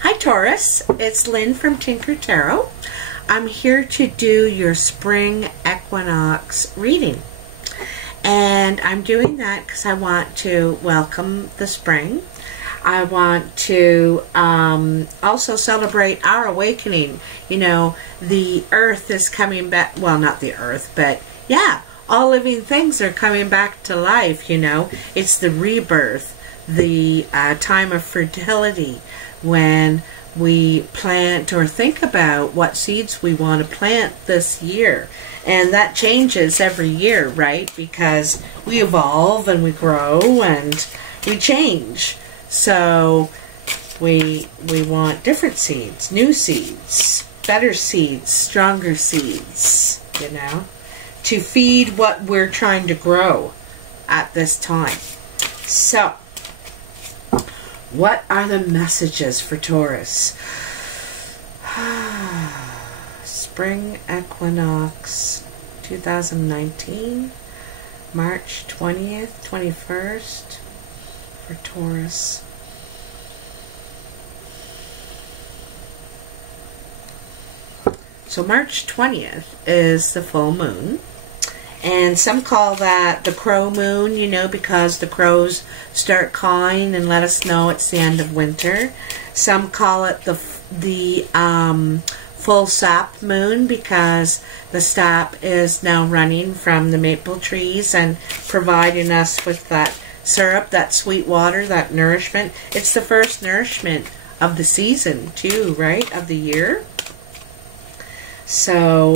Hi Taurus, it's Lynn from Tinker Tarot. I'm here to do your Spring Equinox reading. And I'm doing that because I want to welcome the spring. I want to also celebrate our awakening. You know, the earth is coming back. Well, not the earth, but yeah, all living things are coming back to life, you know. It's the rebirth, the time of fertility, when we plant or think about what seeds we want to plant this year. And that changes every year, right? Because we evolve and we grow and we change. So we want different seeds, new seeds, better seeds, stronger seeds, you know, to feed what we're trying to grow at this time. So, what are the messages for Taurus? Spring Equinox 2019, March 20th, 21st for Taurus. So March 20th is the full moon. And some call that the crow moon, you know, because the crows start cawing and let us know it's the end of winter. Some call it the full sap moon because the sap is now running from the maple trees and providing us with that syrup, that sweet water, that nourishment. It's the first nourishment of the season too, right? Of the year. So,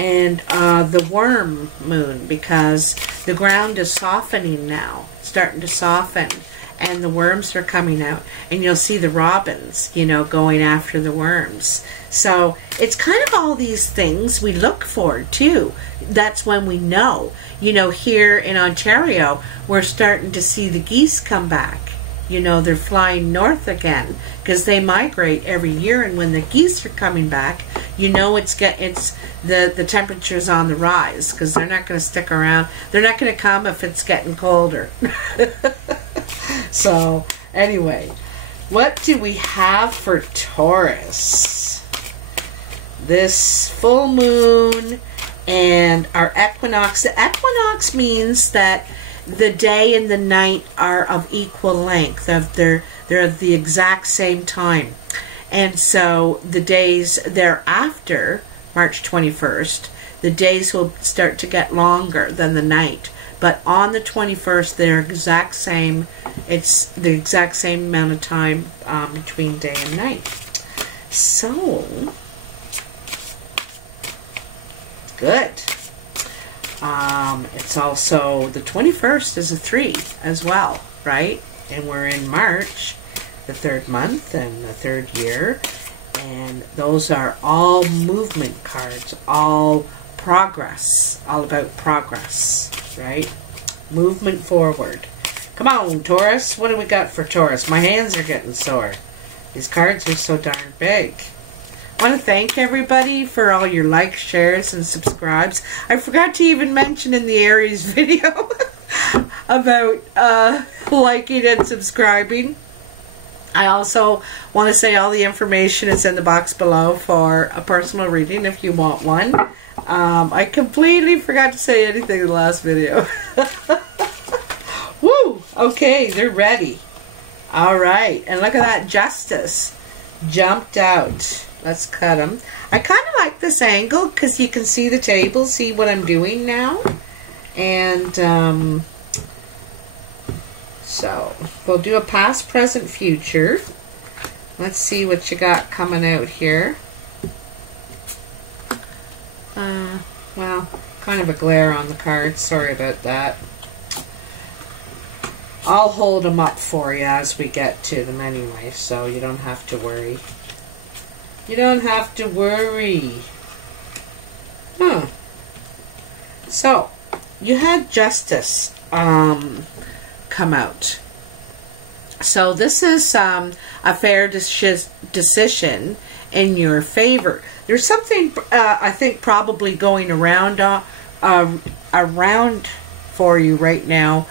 and the worm moon, because the ground is softening now, starting to soften, and the worms are coming out, and you'll see the robins, you know, going after the worms. So it's kind of all these things we look for too. That's when we know, you know, here in Ontario, we're starting to see the geese come back. You know, they're flying north again because they migrate every year, and when the geese are coming back, you know it's the temperature's on the rise because they're not going to stick around. They're not going to come if it's getting colder. So, anyway, what do we have for Taurus? This full moon and our equinox. The equinox means that the day and the night are of equal length. They're of the exact same time. And so the days thereafter, March 21st, the days will start to get longer than the night. But on the 21st, they're exact same. It's the exact same amount of time between day and night. So, good. It's also, the 21st is a 3 as well, right? And we're in March, the 3rd month and the 3rd year. And those are all movement cards, all progress, all about progress, right? Movement forward. Come on, Taurus. What do we got for Taurus? My hands are getting sore. These cards are so darn big. I want to thank everybody for all your likes, shares, and subscribes. I forgot to even mention in the Aries video about liking and subscribing. I also want to say all the information is in the box below for a personal reading if you want one. I completely forgot to say anything in the last video. Woo! Okay, they're ready. Alright, and look at that, Justice jumped out. Let's cut them. I kind of like this angle because you can see the table, see what I'm doing now. And so we'll do a past, present, future. Let's see what you got coming out here. Well, kind of a glare on the cards. Sorry about that. I'll hold them up for you as we get to them anyway, so you don't have to worry. You don't have to worry. So, you had Justice come out. So this is a fair decision in your favor. There's something I think probably going around for you right now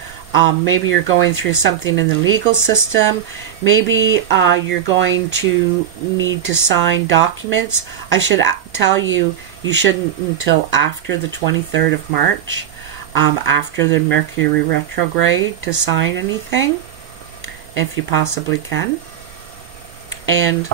Maybe you're going through something in the legal system. Maybe you're going to need to sign documents. I should tell you, you shouldn't until after the 23rd of March, after the Mercury retrograde, to sign anything, if you possibly can. And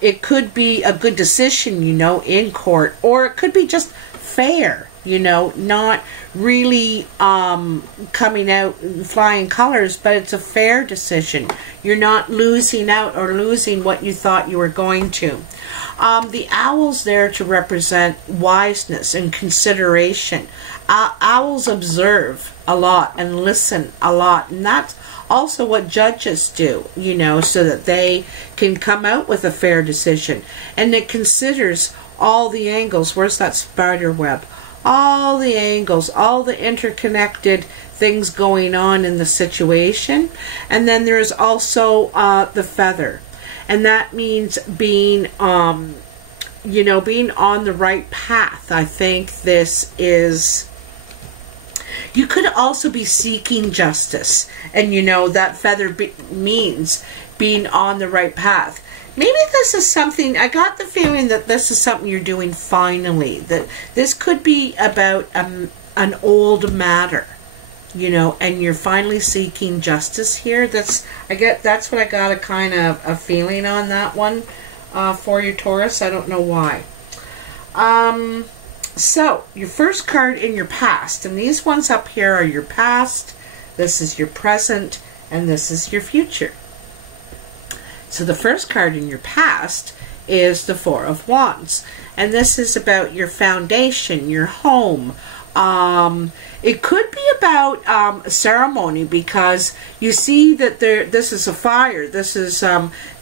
it could be a good decision, you know, in court, or it could be just fair, you know, not really coming out flying colors, but it's a fair decision. You're not losing out or losing what you thought you were going to. The owl's there to represent wiseness and consideration. Owls observe a lot and listen a lot, and that's also what judges do, you know, so that they can come out with a fair decision. And it considers all the angles. Where's that spider web? All the angles, all the interconnected things going on in the situation. And then there's also the feather. And that means being, you know, being on the right path. I think this is... You could also be seeking justice. And, you know, that feather means being on the right path. Maybe this is something, I got the feeling that this is something you're doing finally. That this could be about an old matter, you know, and you're finally seeking justice here. That's what I got a kind of a feeling on that one for you, Taurus. I don't know why. So, your first card in your past, and these ones up here are your past, this is your present, and this is your future. So the first card in your past is the Four of Wands, and this is about your foundation, your home. It could be about a ceremony, because you see that this is a fire. This is,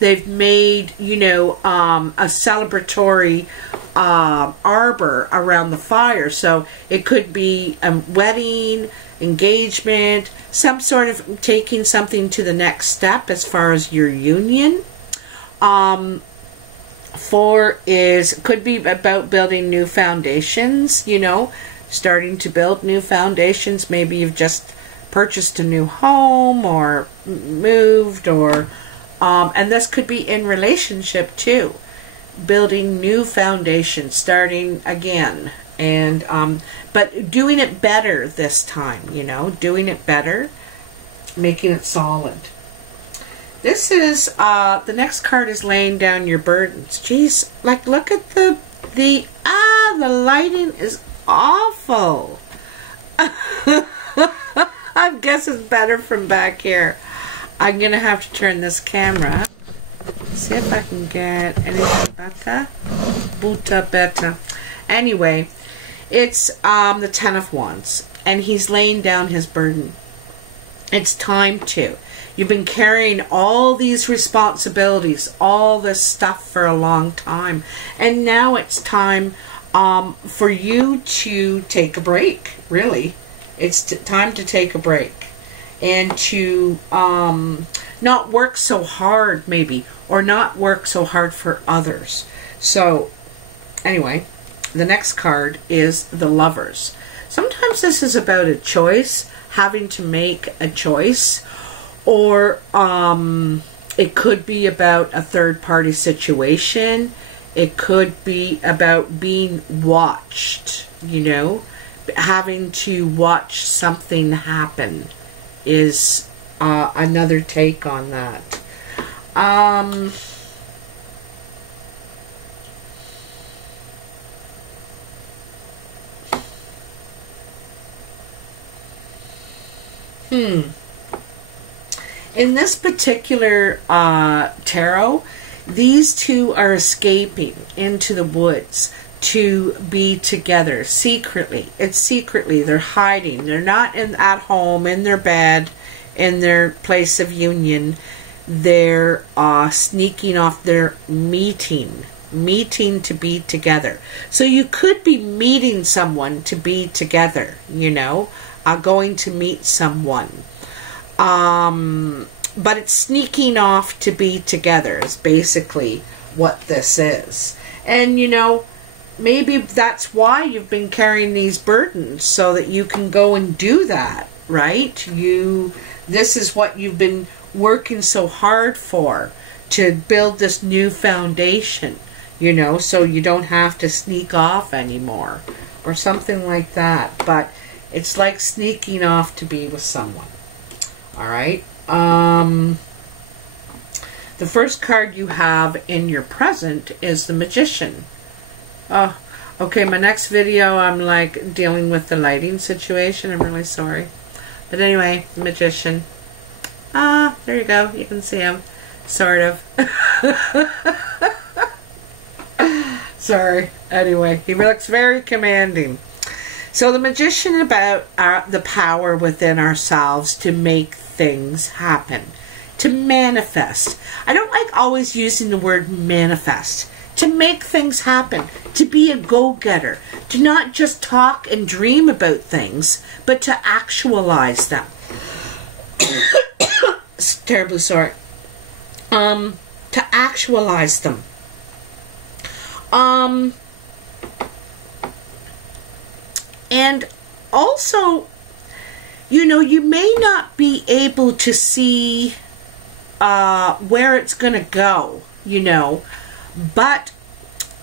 they've made, you know, a celebratory arbor around the fire. So it could be a wedding, engagement, some sort of taking something to the next step as far as your union. Four could be about building new foundations, you know, starting to build new foundations. Maybe you've just purchased a new home or moved, or and this could be in relationship too, building new foundations, starting again, and but doing it better this time, you know, doing it better, making it solid. This is the next card is laying down your burdens. Jeez, like, look at the lighting is awful. I guess it's better from back here. I'm gonna have to turn this camera. See if I can get anything better. Better. Anyway, it's the Ten of Wands, and he's laying down his burden. It's time to. You've been carrying all these responsibilities, all this stuff for a long time, and now it's time for you to take a break, really. It's time to take a break and to not work so hard, maybe, or not work so hard for others. So, anyway, the next card is the Lovers. Sometimes this is about a choice, having to make a choice, or it could be about a third-party situation. It could be about being watched, you know, having to watch something happen is another take on that. In this particular tarot, these two are escaping into the woods to be together secretly. It's secretly. They're hiding. They're not at home, in their bed, in their place of union. They're sneaking off. They're meeting to be together. So you could be meeting someone to be together, you know, going to meet someone. But it's sneaking off to be together is basically what this is. And, you know, maybe that's why you've been carrying these burdens, so that you can go and do that, right? This is what you've been working so hard for, to build this new foundation, you know, so you don't have to sneak off anymore or something like that. But it's like sneaking off to be with someone. All right. The first card you have in your present is the Magician. Oh, okay, my next video I'm like dealing with the lighting situation. I'm really sorry. But anyway, the Magician. Ah, there you go. You can see him. Sort of. Sorry. Anyway, he looks very commanding. So the Magician about the power within ourselves to make things happen. To manifest. I don't like always using the word manifest. To make things happen. To be a go-getter. To not just talk and dream about things, but to actualize them. Terribly sorry. To actualize them. And also, you know, you may not be able to see where it's going to go, you know, but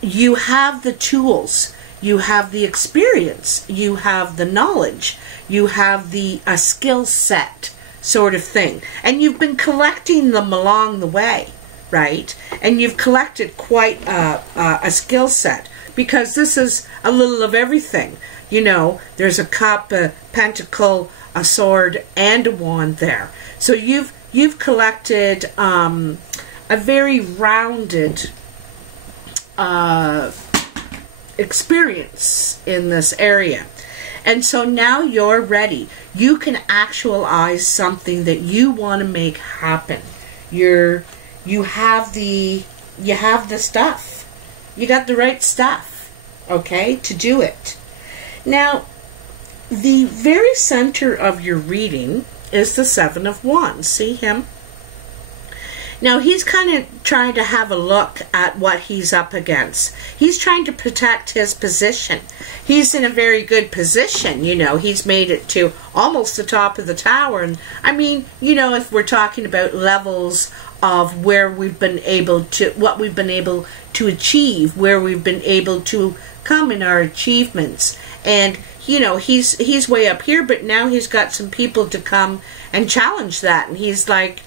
you have the tools, you have the experience, you have the knowledge, you have the skill set sort of thing. And you've been collecting them along the way, right? And you've collected quite a skill set, because this is a little of everything. You know, there's a cup, a pentacle, a sword, and a wand there. So you've collected a very rounded experience in this area. And so now you're ready. You can actualize something that you want to make happen. You have the stuff. You got the right stuff, okay, to do it. Now, the very center of your reading is the Seven of Wands. See him? Now, he's kind of trying to have a look at what he's up against. He's trying to protect his position. He's in a very good position, you know. He's made it to almost the top of the tower. And, I mean, you know, if we're talking about levels of where we've been able to, what we've been able to achieve, where we've been able to come in our achievements. And, you know, he's way up here, but now he's got some people to come and challenge that. And he's like,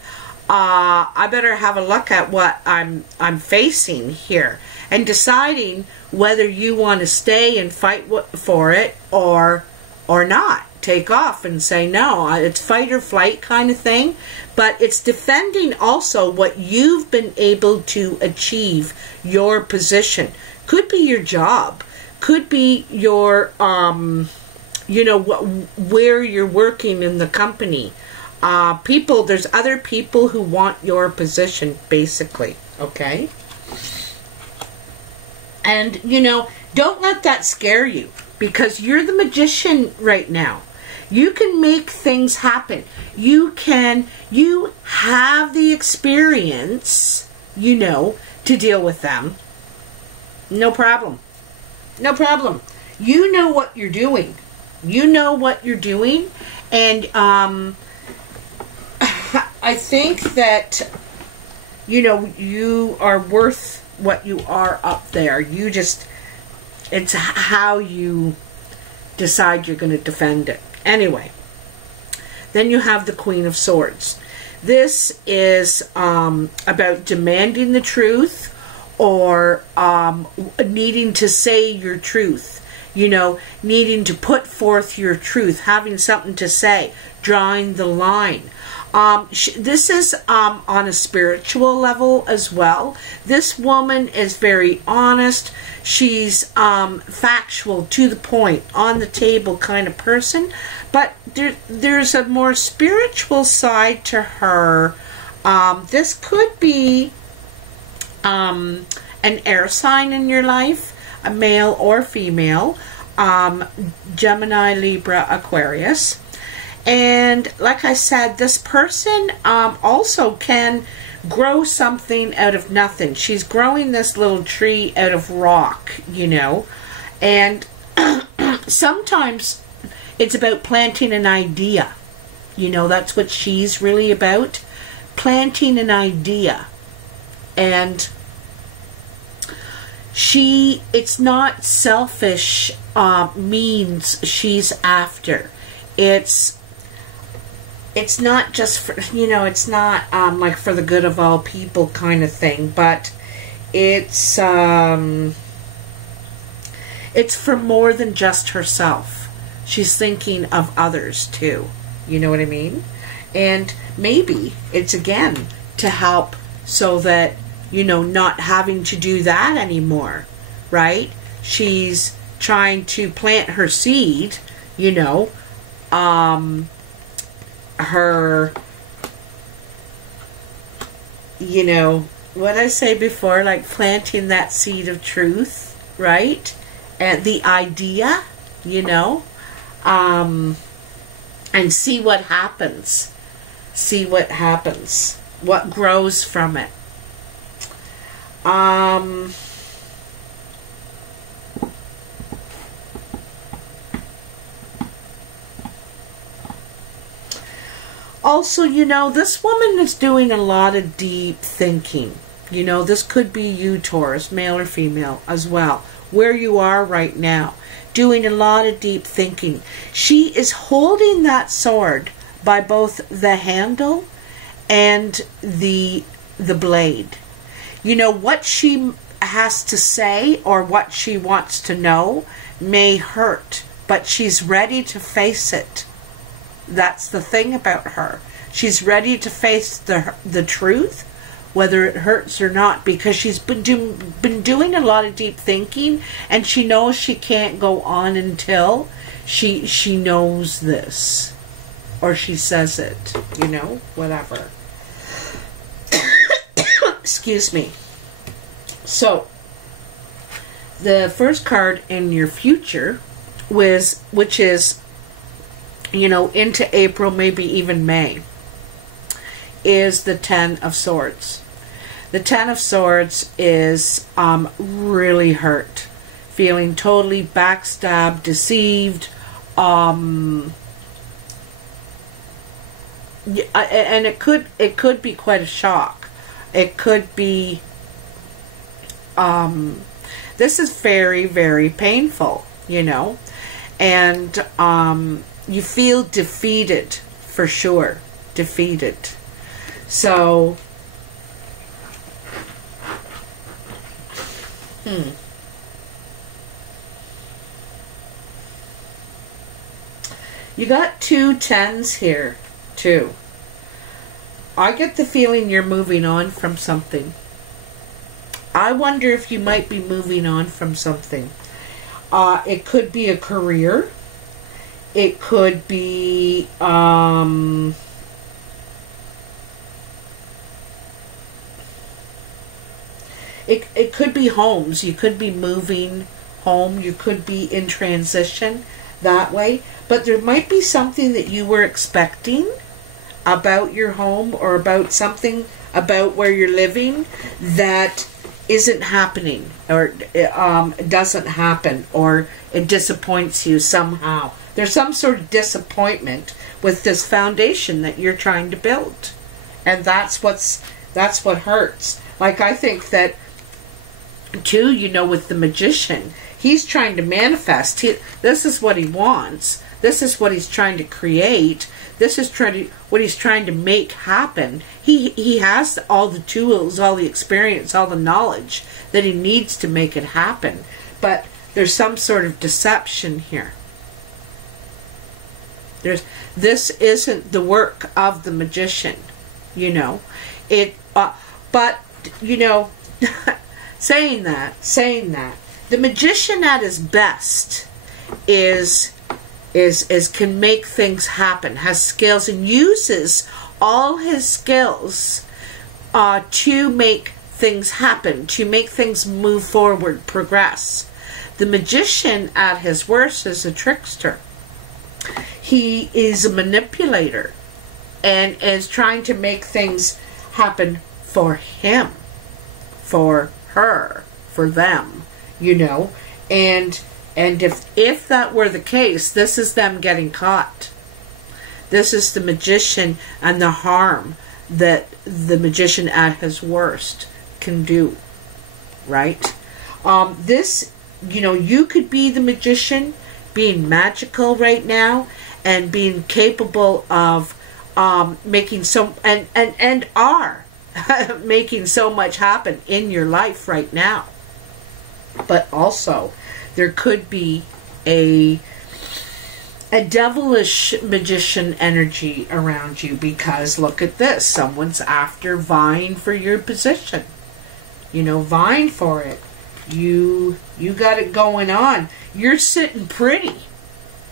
I better have a look at what I'm facing here, and deciding whether you want to stay and fight for it or not. Take off and say no. It's fight or flight kind of thing, but it's defending also what you've been able to achieve, your position. Could be your job, could be your you know, where you're working in the company. People, there's other people who want your position, basically, okay? And, you know, don't let that scare you, because you're the Magician right now. You can make things happen. You have the experience, you know, to deal with them. No problem. No problem. You know what you're doing. You know what you're doing, and, I think that, you know, you are worth what you are up there. You just, it's how you decide you're going to defend it. Anyway, then you have the Queen of Swords. This is about demanding the truth, or needing to say your truth. You know, needing to put forth your truth, having something to say, drawing the line. This is on a spiritual level as well. This woman is very honest. She's factual, to the point, on the table kind of person. But there's a more spiritual side to her. This could be an air sign in your life, a male or female, Gemini, Libra, Aquarius. And like I said, this person also can grow something out of nothing. She's growing this little tree out of rock, you know. And sometimes it's about planting an idea. You know, that's what she's really about. Planting an idea. And it's not selfish means she's after. It's not just for, you know, it's not like for the good of all people kind of thing, but it's for more than just herself. She's thinking of others too. You know what I mean? And maybe it's again to help so that, you know, not having to do that anymore, right? She's trying to plant her seed, you know, her, you know, what I say before, like planting that seed of truth, right? And the idea, you know, and see what happens. See what happens. What grows from it. Also, you know, this woman is doing a lot of deep thinking. You know, this could be you, Taurus, male or female, as well. Where you are right now. Doing a lot of deep thinking. She is holding that sword by both the handle and the blade. You know, what she has to say or what she wants to know may hurt, but she's ready to face it. That's the thing about her. She's ready to face the truth, whether it hurts or not, because she's been doing a lot of deep thinking, and she knows she can't go on until she knows this, or she says it, you know, whatever. Excuse me. So, the first card in your future which is, you know, into April, maybe even May, is the Ten of Swords. The Ten of Swords is really hurt, feeling totally backstabbed, deceived, and it could be quite a shock. It could be this is very, very painful, you know, and you feel defeated, for sure, defeated. So you got 2 tens here too. I get the feeling you're moving on from something. I wonder if you might be moving on from something. It could be a career. It could be it could be homes. You could be moving home. You could be in transition that way. But there might be something that you were expecting about your home, or about something about where you're living that isn't happening, or doesn't happen, or it disappoints you somehow. There's some sort of disappointment with this foundation that you're trying to build, and that's what hurts. Like, I think that too, you know, with the Magician, he's trying to manifest. This is what he wants. This is what he's trying to create. This is what he's trying to make happen. He has all the tools, all the experience, all the knowledge that he needs to make it happen. But there's some sort of deception here. This isn't the work of the Magician, you know. But you know, saying that, the Magician at his best is can make things happen, has skills, and uses all his skills to make things happen, to make things move forward, progress. The Magician at his worst is a trickster. He is a manipulator and is trying to make things happen for him, for her, for them, you know. And And if that were the case, this is them getting caught. This is the magician and the harm that the magician at his worst can do, right? This, you know, you could be the magician, being magical right now, and being capable of making so, and are making so much happen in your life right now. But also, there could be a devilish magician energy around you, because look at this, someone's after vying for your position. You know, vying for it. You got it going on. You're sitting pretty.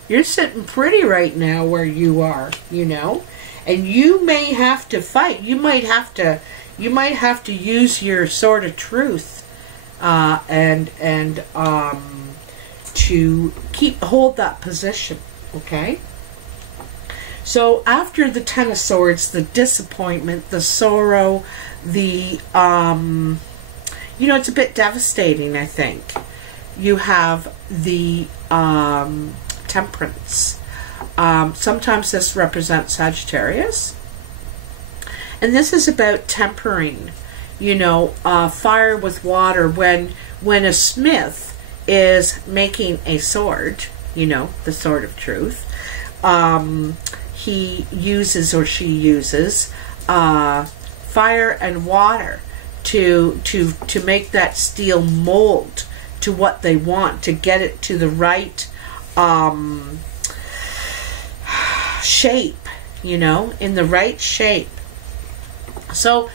You're sitting pretty right now where you are, you know. And you may have to fight. You might have to use your sword of truth to hold that position. Okay? So after the Ten of Swords, the disappointment, the sorrow, the you know, it's a bit devastating, I think. You have the Temperance. Sometimes this represents Sagittarius. And this is about tempering, you know, fire with water. When a smith is making a sword, you know, the sword of truth, he uses, or she uses, fire and water to make that steel mold to what they want, to get it to the right shape, you know, in the right shape. So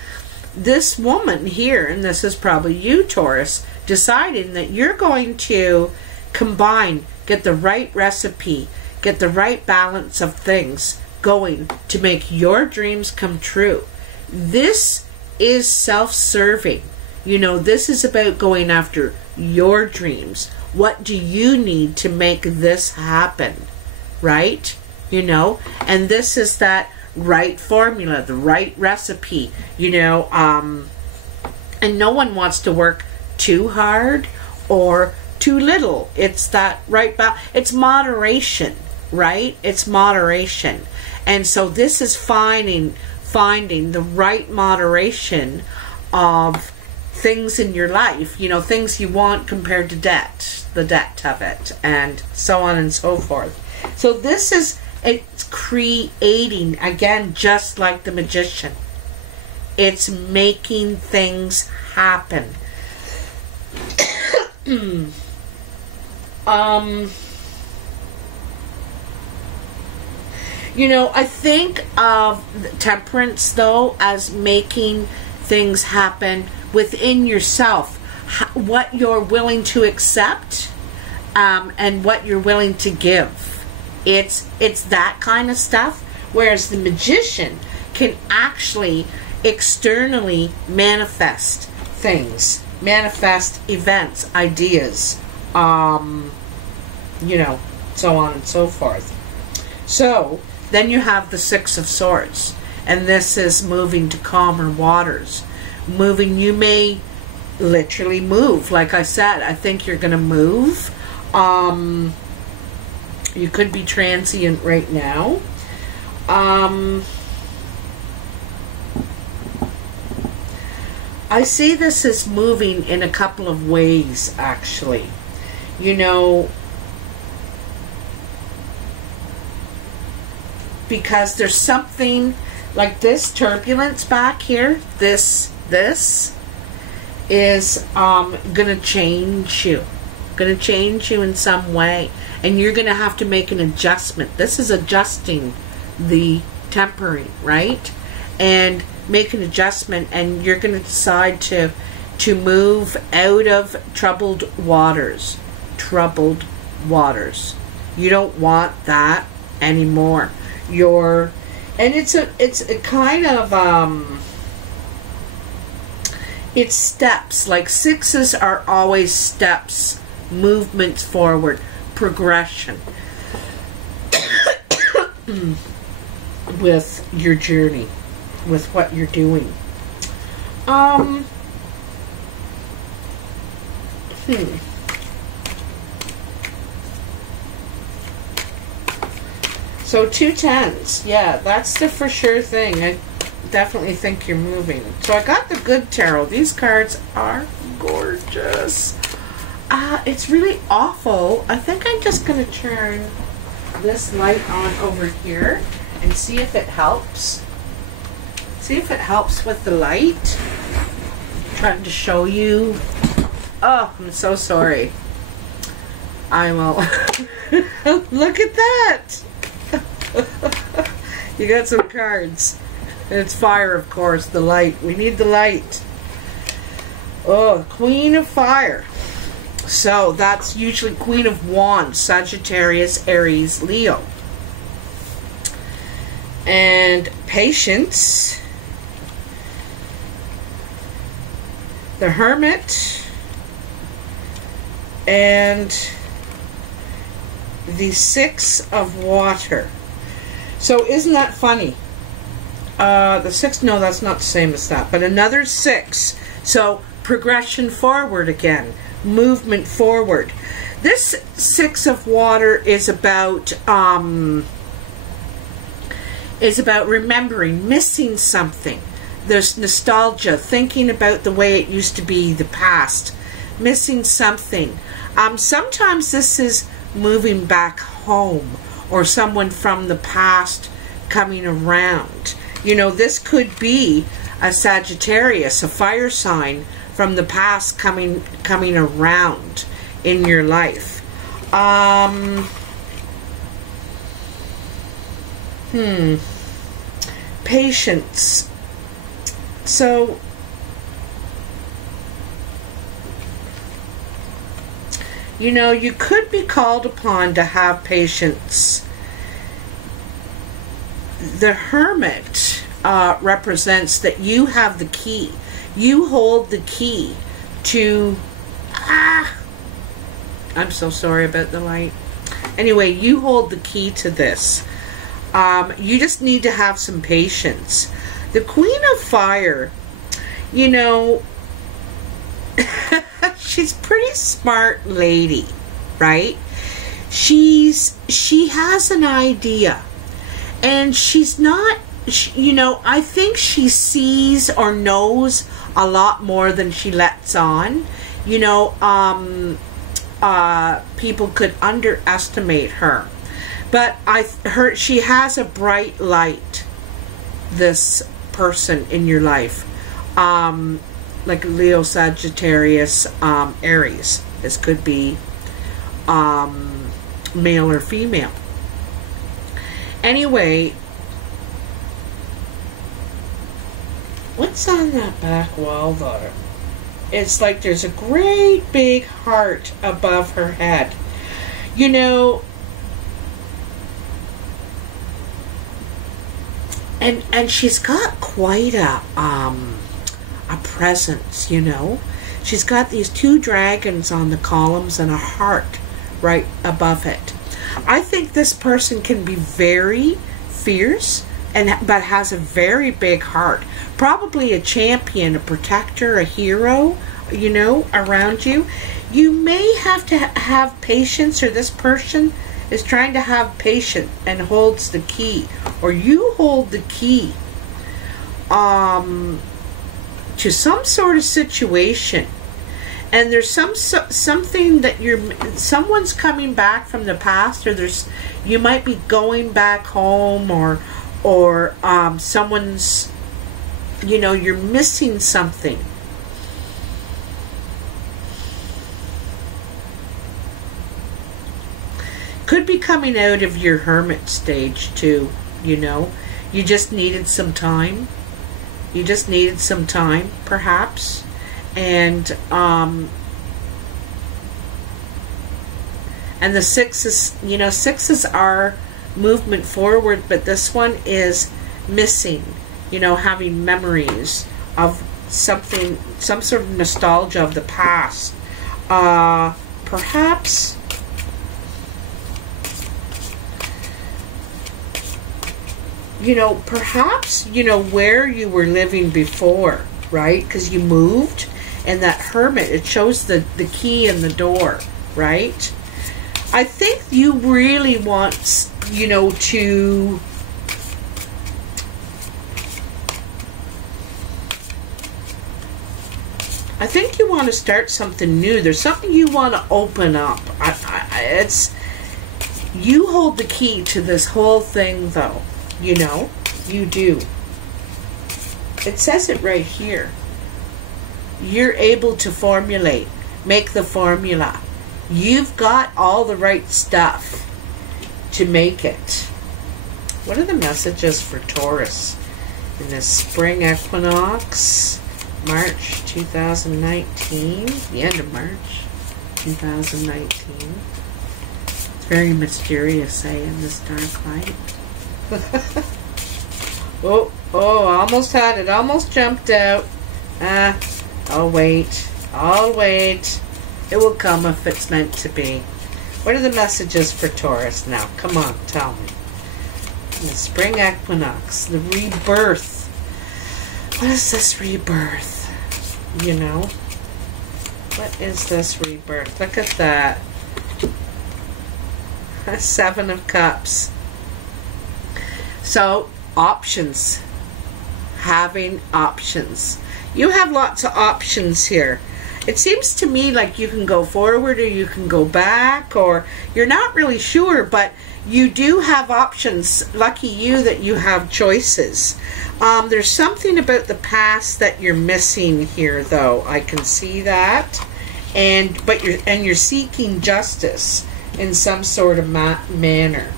this woman here, and this is probably you, Taurus, deciding that you're going to combine, get the right recipe, get the right balance of things going to make your dreams come true. This is self-serving. You know, this is about going after your dreams. What do you need to make this happen? Right? You know, and this is that right formula, the right recipe, you know, and no one wants to work too hard or too little. It's that right balance. It's moderation, right? It's moderation. And so this is finding the right moderation of things in your life, you know, things you want compared to debt, the debt of it, and so on and so forth. So this is, it's creating, again, just like the magician. It's making things happen. You know, I think of Temperance, though, as making things happen within yourself. What you're willing to accept and what you're willing to give. It's that kind of stuff. Whereas the magician can actually externally manifest things. Manifest events, ideas. You know, so on and so forth. So then you have the Six of Swords, and this is moving to calmer waters. Moving, you may literally move. Like I said, I think you're going to move. You could be transient right now. I see this as moving in a couple of ways, actually. You know, because there's something like this turbulence back here. This is gonna change you. Gonna change you in some way. And you're gonna have to make an adjustment. This is adjusting the tempering, right? And make an adjustment, and you're gonna decide to move out of troubled waters. Troubled waters. You don't want that anymore. And it's a kind of it's steps. Like sixes are always steps, movements forward, progression with your journey, with what you're doing. So 2 10s. Yeah, that's the for sure thing. I definitely think you're moving. So I got the good tarot. These cards are gorgeous. It's really awful. I think I'm just going to turn this light on over here and see if it helps. See if it helps with the light. I'm trying to show you. Oh, I'm so sorry. I will. Look at that. You got some cards. And it's fire, of course, the light. We need the light. Oh, Queen of Fire. So that's usually Queen of Wands, Sagittarius, Aries, Leo. And Patience. The Hermit. And the 6 of Water. So isn't that funny? The 6, no, that's not the same as that, but another 6. So progression forward again, movement forward. This 6 of Water is about remembering, missing something. There's nostalgia, thinking about the way it used to be, the past, missing something. Sometimes this is moving back home, or someone from the past coming around. You know, this could be a Sagittarius, a fire sign from the past coming around in your life. Patience. So you know, you could be called upon to have patience. The Hermit represents that you have the key. You hold the key to... I'm so sorry about the light. Anyway, you hold the key to this. You just need to have some patience. The Queen of Fire, you know... she's a pretty smart lady, right? She has an idea, and she's not, you know, I think she sees or knows a lot more than she lets on. You know, people could underestimate her, but she has a bright light, this person in your life. Like Leo, Sagittarius, Aries. This could be male or female. Anyway, what's on that back wall there? It's like there's a great big heart above her head. You know, and she's got quite a presence, you know. She's got these 2 dragons on the columns and a heart right above it. I think this person can be very fierce, but has a very big heart. Probably a champion, a protector, a hero, you know, around you. You may have to have patience, or this person is trying to have patience and holds the key, or you hold the key to some sort of situation, and there's something that someone's coming back from the past, or you might be going back home, or someone's, you know, you're missing something. Could be coming out of your hermit stage too, you know. You just needed some time. You just needed some time, perhaps. And the 6s, you know, 6s are movement forward, but this one is missing, you know, having memories of something, some sort of nostalgia of the past. Perhaps... you know, perhaps, you know, where you were living before, right? Because you moved, and that Hermit, it shows the key in the door, right? I think you really want, you know, to I think you want to start something new. There's something you want to open up. It's you hold the key to this whole thing, though. You know, you do. It says it right here. You're able to formulate, make the formula. You've got all the right stuff to make it. What are the messages for Taurus in this spring equinox? March 2019, the end of March 2019. It's very mysterious, in this dark light. oh, almost had it, almost jumped out. I'll wait. It will come if it's meant to be. What are the messages for Taurus now? Come on, tell me. The spring equinox, the rebirth. What is this rebirth? You know? What is this rebirth? Look at that. 7 of Cups. So, options. Having options. You have lots of options here. It seems to me like you can go forward or you can go back, or you're not really sure, but you do have options. Lucky you that you have choices. There's something about the past that you're missing here, though. I can see that, and you're seeking justice in some sort of manner.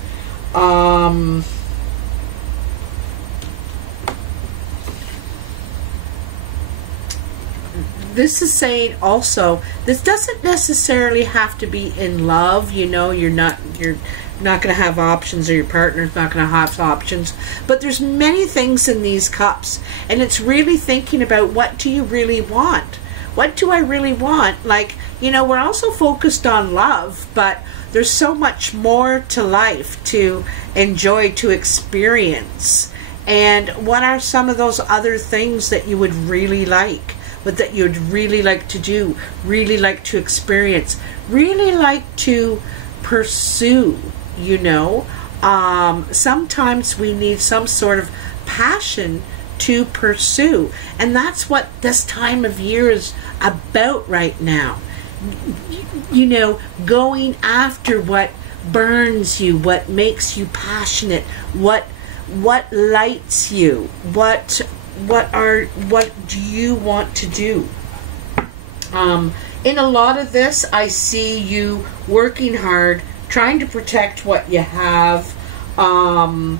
This is saying also, this doesn't necessarily have to be in love. You know, you're not going to have options, or your partner's not going to have options. But there's many things in these cups, and it's really thinking about, what do you really want? What do I really want? Like, you know, we're also focused on love, but there's so much more to life to enjoy, to experience. And what are some of those other things that you would really like? That you'd really like to do, really like to experience, really like to pursue, you know. Sometimes we need some sort of passion to pursue, and that's what this time of year is about right now. You know, going after what burns you, what makes you passionate, what lights you, what do you want to do? In a lot of this, I see you working hard, trying to protect what you have, and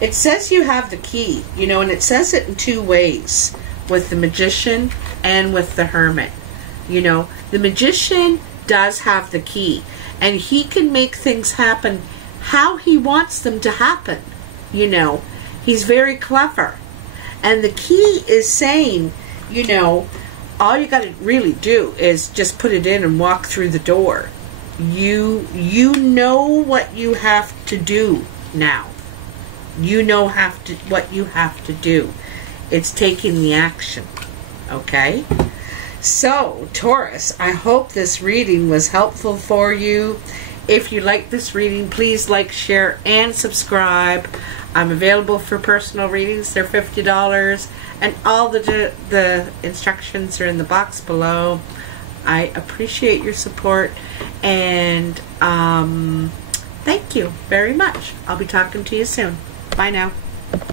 it says you have the key, you know, and it says it in 2 ways, with the Magician and with the Hermit. You know, the Magician does have the key, and he can make things happen how he wants them to happen. You know, he's very clever. And the key is saying, you know, all you got to really do is just put it in and walk through the door. You know what you have to do now. You know what you have to do. It's taking the action. Okay? So, Taurus, I hope this reading was helpful for you. If you like this reading, please like, share, and subscribe. I'm available for personal readings. They're $50, and all the instructions are in the box below. I appreciate your support, and thank you very much. I'll be talking to you soon. Bye now.